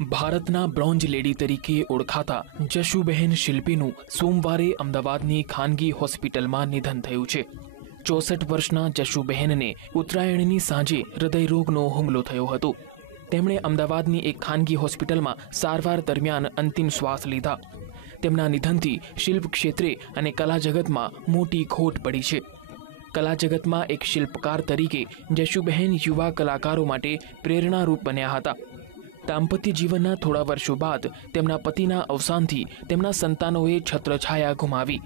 ભારતના bronze lady તરીકે ઓળખાતા જશુબહેન શિલ્પીનું સોમવારે અમદાવાદની ખાનગી હોસ્પિટલમાં નિધન થયું છે। 64 વર્ષના જશુબહેનને ઉત્તરાયણની સાંજે હૃદયરોગનો હુમલો થયો હતો। તેમણે અમદાવાદની એક ખાનગી હોસ્પિટલમાં સારવાર દરમિયાન અંતિમ શ્વાસ લીધા। તેમના નિધનથી શિલ્પ ક્ષેત્રે અને કલા જગતમાં મોટી ખોટ પડી છે। કલા જગતમાં એક શિલ્પકાર તરીકે જશુબહેન યુવા કલાકારો માટે પ્રેરણારૂપ બન્યા હતા। દાંપત્ય જીવનના થોડા વર્ષો બાદ તેમના પતિના અવસાનથી તેમના સંતાનોએ છત્રછાયા ગુમાવી।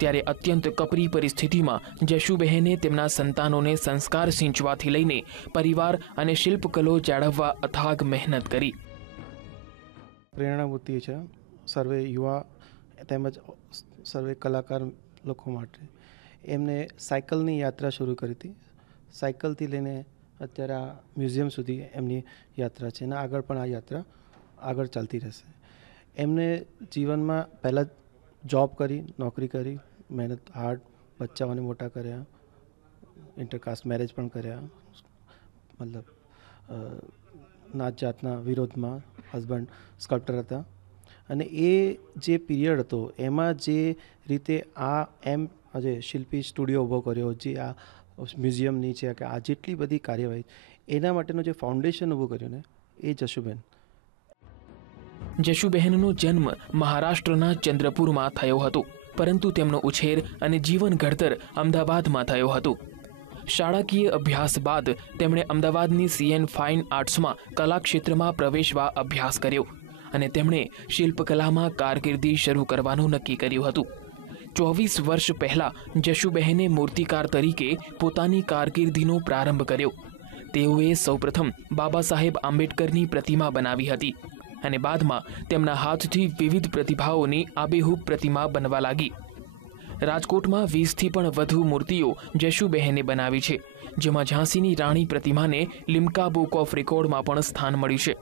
ત્યારે અત્યંત કપરી પરિસ્થિતિમાં જશુબહેને તેમના સંતાનોને સંસ્કાર સિંચવાથી લઈને પરિવાર અને શિલ્પકલો જાળવવા અથાગ મહેનત કરી। પ્રેરણાભૂતિ છે સર્વે યુવા તેમજ સર્વે કલાકાર લોકો માટે। એમને સાયકલની યાત્રા શરૂ કરી હતી। સાયકલથી લઈને અત્યારે આ મ્યુઝિયમ સુધી એમની યાત્રા છે અને આગળ પણ આ યાત્રા આગળ ચાલતી રહેશે। એમને જીવનમાં પહેલાં જોબ કરી, નોકરી કરી, મહેનત હાર્ડ, બચ્ચાઓને મોટા કર્યા, ઇન્ટરકાસ્ટ મેરેજ પણ કર્યા, મતલબ નાત જાતના વિરોધમાં હસબન્ડ સ્કલ્પ્ટર હતા અને એ જે પીરિયડ હતો એમાં જે રીતે આજે શિલ્પી સ્ટુડિયો ઊભો કર્યો, જે આ મ્યુઝિયમની છે કે આ જેટલી બધી કાર્યવાહી એના માટેનો જે ફાઉન્ડેશન ઊભું કર્યું ને એ જશુબહેનનો જન્મ મહારાષ્ટ્રના ચંદ્રપુરમાં થયો હતો, પરંતુ તેમનો ઉછેર અને જીવન ઘડતર અમદાવાદમાં થયો હતો। શાળાકીય અભ્યાસ બાદ તેમણે અમદાવાદની CN ફાઇન આર્ટ્સમાં કલા ક્ષેત્રમાં પ્રવેશવા અભ્યાસ કર્યો અને તેમણે શિલ્પકલામાં કારકિર્દી શરૂ કરવાનું નક્કી કર્યું હતું। 24 વર્ષ પહેલા જશુબહેને મૂર્તિકાર તરીકે પોતાની કારકિર્દીનો પ્રારંભ કર્યો। તેઓએ સૌપ્રથમ બાબા સાહેબ આંબેડકરની પ્રતિમા બનાવી હતી અને બાદમાં તેમના હાથથી વિવિધ પ્રતિભાઓની આબેહૂબ પ્રતિમા બનવા લાગી। રાજકોટમાં 20થી પણ વધુ મૂર્તિઓ જશુબહેને બનાવી છે, જેમાં ઝાંસીની રાણી પ્રતિમાને લિમ્કા બુક ઓફ રેકોર્ડમાં પણ સ્થાન મળ્યું છે।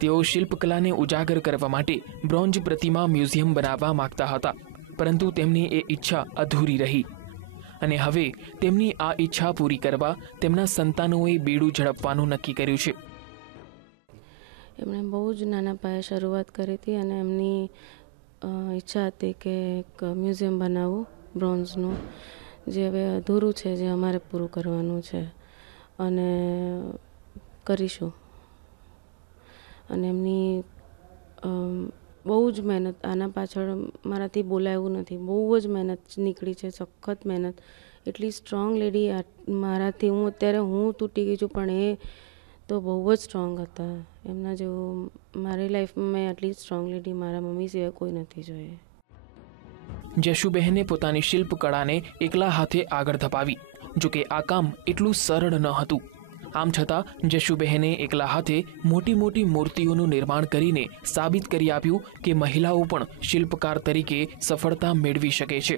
તેઓ શિલ્પકલાને ઉજાગર કરવા માટે બ્રોન્ઝ પ્રતિમા મ્યુઝિયમ બનાવવા માંગતા હતા, પરંતુ તેમની એ ઈચ્છા અધૂરી રહી અને હવે તેમની આ ઈચ્છા પૂરી કરવા તેમના સંતાનોએ બીડું ઝડપવાનું નક્કી કર્યું છે। એમણે બહુ જ નાના પાયે શરૂઆત કરી હતી અને એમની ઈચ્છા હતી કે એક મ્યુઝિયમ બનાવવું બ્રોન્ઝનું, જે હવે અધૂરું છે, જે અમારે પૂરું કરવાનું છે અને કરીશું। અને એમની બહુ જ મહેનત, આના પાછળ મારાથી બોલાયું નથી, બહુ જ મહેનત નીકળી છે, સખત મહેનત। એટલી સ્ટ્રોંગ લેડી મારાથી હું તૂટી ગઈ છું, પણ એ તો બહુ જ સ્ટ્રોંગ હતા। એમના જેવું મારી લાઈફમાં મેં આટલી સ્ટ્રોંગ લેડી મારા મમ્મી સિવાય કોઈ નથી જોઈ। જશુબહેને પોતાની શિલ્પકળાને એકલા હાથે આગળ ધપાવી, જોકે આ કામ એટલું સરળ ન હતું। આમ છતાં જશુબહેને એકલા હાથે મોટી મોટી મૂર્તિઓનું નિર્માણ કરીને સાબિત કરી આપ્યું કે મહિલાઓ પણ શિલ્પકાર તરીકે સફળતા મેળવી શકે છે।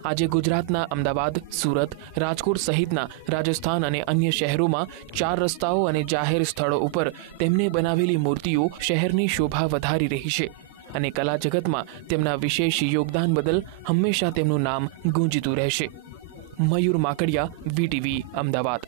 આજે ગુજરાતના અમદાવાદ, સુરત, રાજકોટ સહિતના રાજસ્થાન અને અન્ય શહેરોમાં 4 રસ્તાઓ અને જાહેર સ્થળો ઉપર તેમને બનાવેલી મૂર્તિઓ શહેરની શોભા વધારી રહી છે અને કલા જગતમાં તેમના વિશેષ યોગદાન બદલ હંમેશા તેમનું નામ ગુંજતું રહેશે। મયુર માકડિયા, VTV, અમદાવાદ।